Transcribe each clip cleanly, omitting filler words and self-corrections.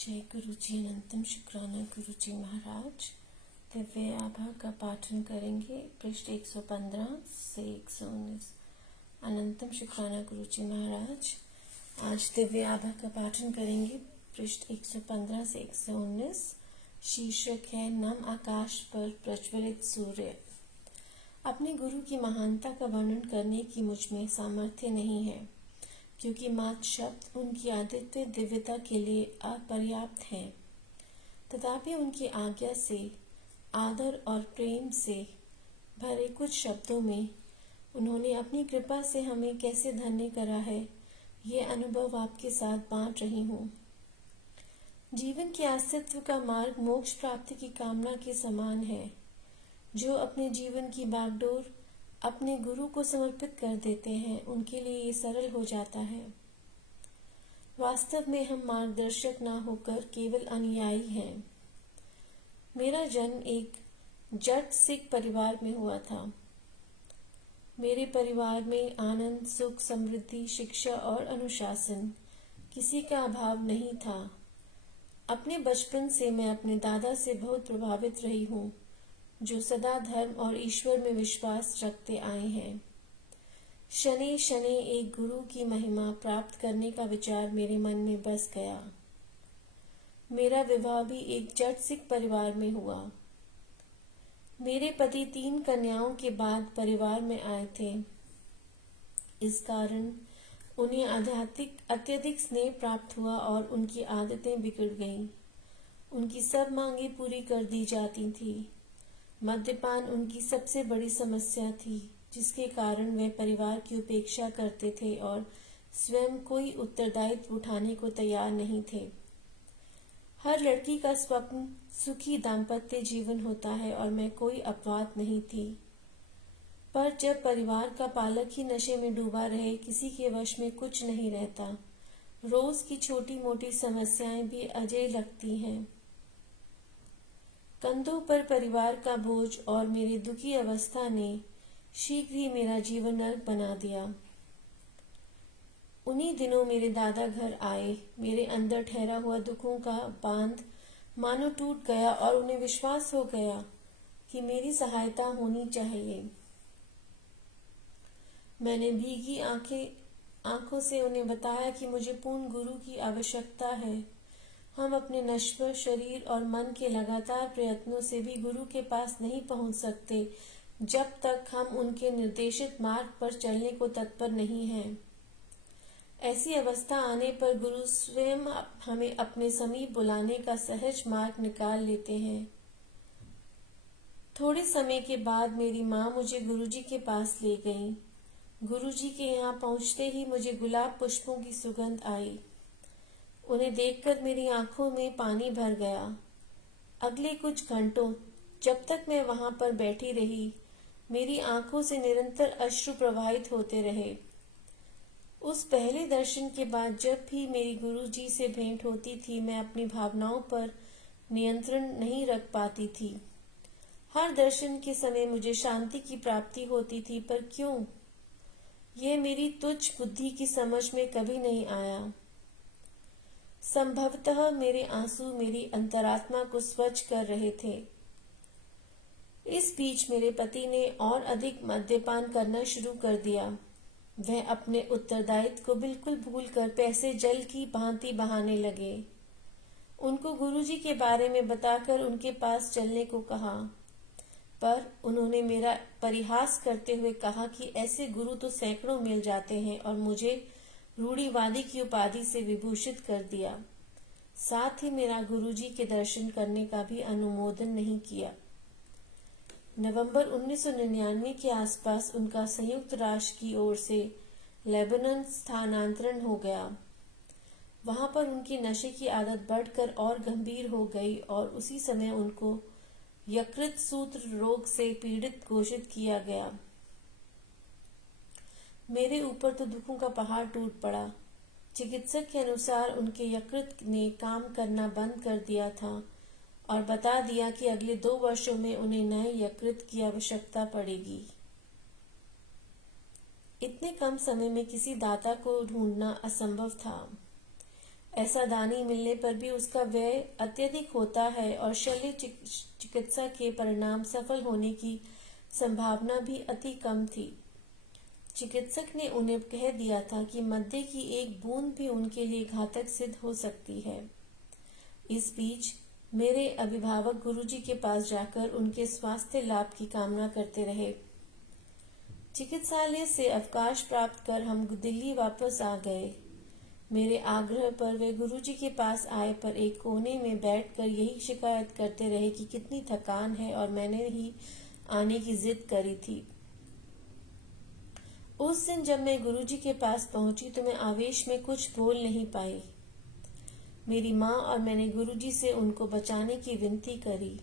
जय गुरु जी। अनंतम शुक्राना गुरु जी महाराज। दिव्य आभा का पाठन करेंगे पृष्ठ 115 से 119। अनंतम शुक्राना गुरु जी महाराज। आज दिव्य आभा का पाठन करेंगे पृष्ठ 115 से 119। शीर्षक है नम आकाश पर प्रज्वलित सूर्य। अपने गुरु की महानता का वर्णन करने की मुझ में सामर्थ्य नहीं है, क्योंकि मात्र शब्द उनकी आदित्य दिव्यता के लिए अपर्याप्त हैं। तथापि उनकी आज्ञा से, आदर और प्रेम से भरे कुछ शब्दों में उन्होंने अपनी कृपा से हमें कैसे धन्य करा है, ये अनुभव आपके साथ बांट रही हूँ। जीवन के अस्तित्व का मार्ग मोक्ष प्राप्ति की कामना के समान है। जो अपने जीवन की बागडोर अपने गुरु को समर्पित कर देते हैं, उनके लिए ये सरल हो जाता है। वास्तव में हम मार्गदर्शक ना होकर केवल अनुयायी हैं। मेरा जन्म एक जट सिख परिवार में हुआ था। मेरे परिवार में आनंद, सुख, समृद्धि, शिक्षा और अनुशासन किसी का अभाव नहीं था। अपने बचपन से मैं अपने दादा से बहुत प्रभावित रही हूँ, जो सदा धर्म और ईश्वर में विश्वास रखते आए हैं। शनि शनि एक गुरु की महिमा प्राप्त करने का विचार मेरे मन में बस गया। मेरा विवाह भी एक जट सिख परिवार में हुआ। मेरे पति 3 कन्याओं के बाद परिवार में आए थे। इस कारण उन्हें अत्यधिक स्नेह प्राप्त हुआ और उनकी आदतें बिगड़ गईं। उनकी सब मांगें पूरी कर दी जाती थी। मद्यपान उनकी सबसे बड़ी समस्या थी, जिसके कारण वे परिवार की उपेक्षा करते थे और स्वयं कोई उत्तरदायित्व उठाने को तैयार नहीं थे। हर लड़की का स्वप्न सुखी दाम्पत्य जीवन होता है और मैं कोई अपवाद नहीं थी। पर जब परिवार का पालक ही नशे में डूबा रहे, किसी के वश में कुछ नहीं रहता। रोज की छोटी मोटी समस्याएं भी अजय लगती हैं। कंधों पर परिवार का बोझ और मेरी दुखी अवस्था ने शीघ्र ही मेरा जीवन नर्क बना दिया। उन्हीं दिनों मेरे दादा घर आए। मेरे अंदर ठहरा हुआ दुखों का बांध मानो टूट गया और उन्हें विश्वास हो गया कि मेरी सहायता होनी चाहिए। मैंने भीगी आंखों से उन्हें बताया कि मुझे पूर्ण गुरु की आवश्यकता है। हम अपने नश्वर शरीर और मन के लगातार प्रयत्नों से भी गुरु के पास नहीं पहुंच सकते, जब तक हम उनके निर्देशित मार्ग पर चलने को तत्पर नहीं हैं। ऐसी अवस्था आने पर गुरु स्वयं हमें अपने समीप बुलाने का सहज मार्ग निकाल लेते हैं। थोड़े समय के बाद मेरी माँ मुझे गुरुजी के पास ले गईं। गुरुजी के यहाँ पहुँचते ही मुझे गुलाब पुष्पों की सुगंध आई। उन्हें देखकर मेरी आंखों में पानी भर गया। अगले कुछ घंटों जब तक मैं वहां पर बैठी रही, मेरी आंखों से निरंतर अश्रु प्रवाहित होते रहे। उस पहले दर्शन के बाद जब भी मेरी गुरुजी से भेंट होती थी, मैं अपनी भावनाओं पर नियंत्रण नहीं रख पाती थी। हर दर्शन के समय मुझे शांति की प्राप्ति होती थी, पर क्यों? यह मेरी तुच्छ बुद्धि की समझ में कभी नहीं आया। संभवतः मेरे आंसू मेरी अंतरात्मा को स्वच्छ कर रहे थे। इस बीच मेरे पति ने और अधिक मद्यपान करना शुरू कर दिया। वह अपने उत्तरदायित्व को बिल्कुल भूलकर पैसे जल की भांति बहाने लगे। उनको गुरुजी के बारे में बताकर उनके पास चलने को कहा, पर उन्होंने मेरा परिहास करते हुए कहा कि ऐसे गुरु तो सैकड़ों मिल जाते हैं, और मुझे रूढ़िवादी की उपाधि से विभूषित कर दिया। साथ ही मेरा गुरुजी के दर्शन करने का भी अनुमोदन नहीं किया। नवंबर 1999 के आसपास उनका संयुक्त राष्ट्र की ओर से लेबनान स्थानांतरण हो गया। वहां पर उनकी नशे की आदत बढ़कर और गंभीर हो गई और उसी समय उनको यकृत सूत्र रोग से पीड़ित घोषित किया गया। मेरे ऊपर तो दुखों का पहाड़ टूट पड़ा। चिकित्सक के अनुसार उनके यकृत ने काम करना बंद कर दिया था और बता दिया कि अगले 2 वर्षों में उन्हें नए यकृत की आवश्यकता पड़ेगी। इतने कम समय में किसी दाता को ढूंढना असंभव था। ऐसा दानी मिलने पर भी उसका व्यय अत्यधिक होता है और शल्य चिकित्सा के परिणाम सफल होने की संभावना भी अति कम थी। चिकित्सक ने उन्हें कह दिया था कि मद्य की एक बूंद भी उनके लिए घातक सिद्ध हो सकती है। इस बीच मेरे अभिभावक गुरुजी के पास जाकर उनके स्वास्थ्य लाभ की कामना करते रहे। चिकित्सालय से अवकाश प्राप्त कर हम दिल्ली वापस आ गए। मेरे आग्रह पर वे गुरुजी के पास आए, पर एक कोने में बैठकर यही शिकायत करते रहे कि कितनी थकान है और मैंने ही आने की जिद करी थी। उस दिन जब मैं गुरुजी के पास पहुंची तो मैं आवेश में कुछ बोल नहीं पाई। मेरी माँ और मैंने गुरुजी से उनको बचाने की विनती करी।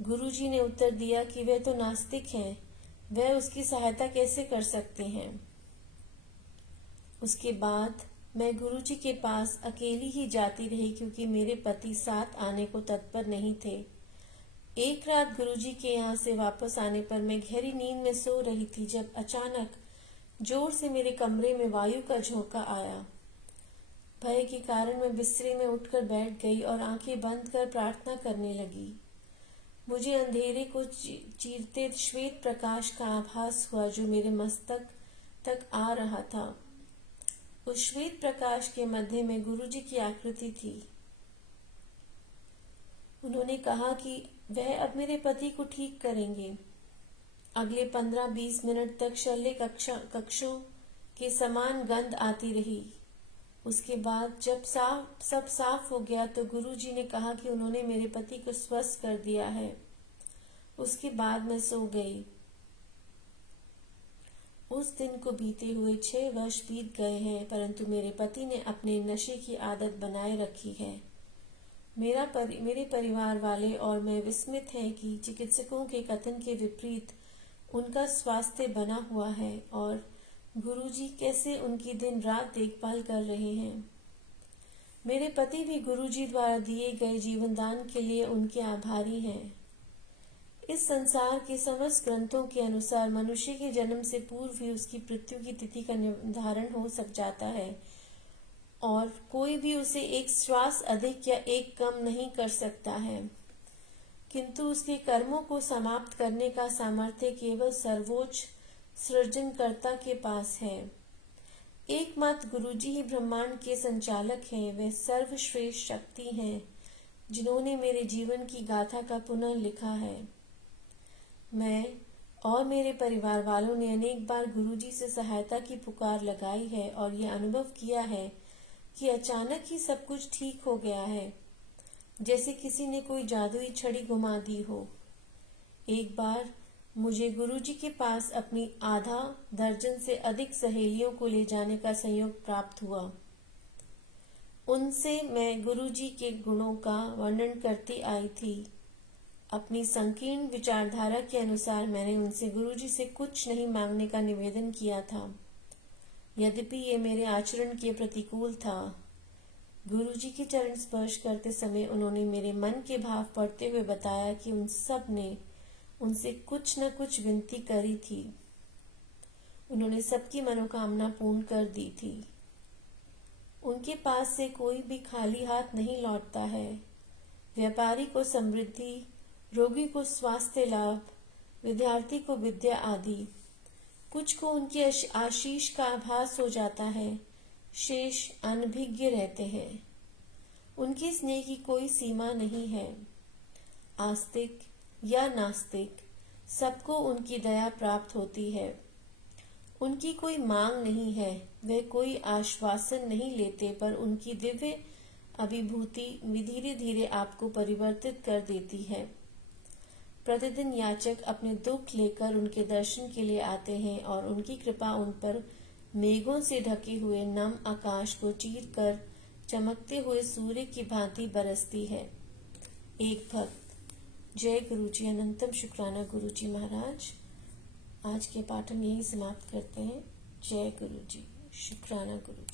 गुरुजी ने उत्तर दिया कि वे तो नास्तिक हैं, वह उसकी सहायता कैसे कर सकते हैं। उसके बाद मैं गुरुजी के पास अकेली ही जाती रही क्योंकि मेरे पति साथ आने को तत्पर नहीं थे। एक रात गुरुजी के यहाँ से वापस आने पर मैं गहरी नींद में सो रही थी जब अचानक जोर से मेरे कमरे में वायु का झोंका आया। भय के कारण मैं बिस्तरे में उठकर बैठ गई और आंखें बंद कर प्रार्थना करने लगी। मुझे अंधेरे को चीरते श्वेत प्रकाश का आभास हुआ जो मेरे मस्तक तक आ रहा था। उस श्वेत प्रकाश के मध्य में गुरुजी की आकृति थी। उन्होंने कहा कि वह अब मेरे पति को ठीक करेंगे। अगले 15-20 मिनट तक शल्य कक्षों के समान गंध आती रही। उसके बाद जब सब साफ हो गया तो गुरुजी ने कहा कि उन्होंने मेरे पति को स्वस्थ कर दिया है। उसके बाद मैं सो गई। उस दिन को बीते हुए 6 वर्ष बीत गए हैं, परंतु मेरे पति ने अपने नशे की आदत बनाए रखी है। मेरे परिवार वाले और मैं विस्मित हैं कि चिकित्सकों के कथन के विपरीत उनका स्वास्थ्य बना हुआ है और गुरुजी कैसे उनकी दिन रात देखभाल कर रहे हैं। मेरे पति भी गुरुजी द्वारा दिए गए जीवन दान के लिए उनके आभारी हैं। इस संसार के समस्त ग्रंथों के अनुसार मनुष्य के जन्म से पूर्व ही उसकी मृत्यु की तिथि का निर्धारण हो सक जाता है और कोई भी उसे एक श्वास अधिक या एक कम नहीं कर सकता है, किंतु उसके कर्मों को समाप्त करने का सामर्थ्य केवल सर्वोच्च सृजनकर्ता के पास है। एकमात्र गुरुजी ही ब्रह्मांड के संचालक हैं। वे सर्वश्रेष्ठ शक्ति हैं जिन्होंने मेरे जीवन की गाथा का पुनः लिखा है। मैं और मेरे परिवार वालों ने अनेक बार गुरुजी से सहायता की पुकार लगाई है और यह अनुभव किया है कि अचानक ही सब कुछ ठीक हो गया है, जैसे किसी ने कोई जादुई छड़ी घुमा दी हो। एक बार मुझे गुरुजी के पास अपनी आधा दर्जन से अधिक सहेलियों को ले जाने का संयोग प्राप्त हुआ। उनसे मैं गुरुजी के गुणों का वर्णन करती आई थी। अपनी संकीर्ण विचारधारा के अनुसार मैंने उनसे गुरुजी से कुछ नहीं मांगने का निवेदन किया था, यद्यपि ये मेरे आचरण के प्रतिकूल था। गुरुजी के चरण स्पर्श करते समय उन्होंने मेरे मन के भाव पढ़ते हुए बताया कि उन सब ने उनसे कुछ न कुछ विनती करी थी। उन्होंने सबकी मनोकामना पूर्ण कर दी थी। उनके पास से कोई भी खाली हाथ नहीं लौटता है। व्यापारी को समृद्धि, रोगी को स्वास्थ्य लाभ, विद्यार्थी को विद्या आदि। कुछ को उनकी आशीष का आभास हो जाता है, शेष अनभिज्ञ रहते हैं। उनके स्नेह की कोई सीमा नहीं है। आस्तिक या नास्तिक सबको उनकी दया प्राप्त होती है। उनकी कोई मांग नहीं है, वे कोई आश्वासन नहीं लेते, पर उनकी दिव्य अभिभूति धीरे धीरे आपको परिवर्तित कर देती है। प्रतिदिन याचक अपने दुख लेकर उनके दर्शन के लिए आते हैं और उनकी कृपा उन पर मेघों से ढके हुए नम आकाश को चीर कर चमकते हुए सूर्य की भांति बरसती है। एक भक्त। जय गुरुजी। अनंतम शुक्राना गुरुजी महाराज। आज के पाठ हम यही समाप्त करते हैं। जय गुरुजी। शुक्राना गुरुजी।